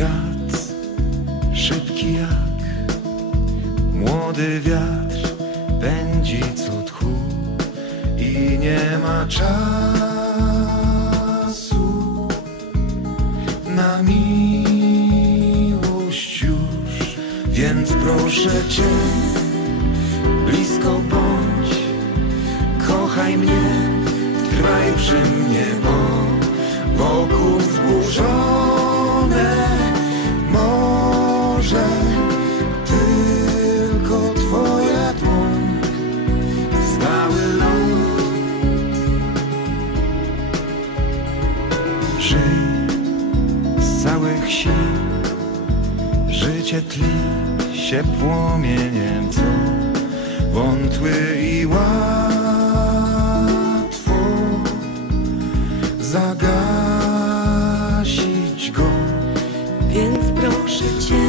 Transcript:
Świat szybki jak młody wiatr pędzi co tchu i nie ma czasu na miłość już, więc proszę cię blisko bądź, kochaj mnie, trwaj przy mnie. Z całych sił, życie tli się płomieniem, co wątły i łatwo zagasić go. Więc proszę cię.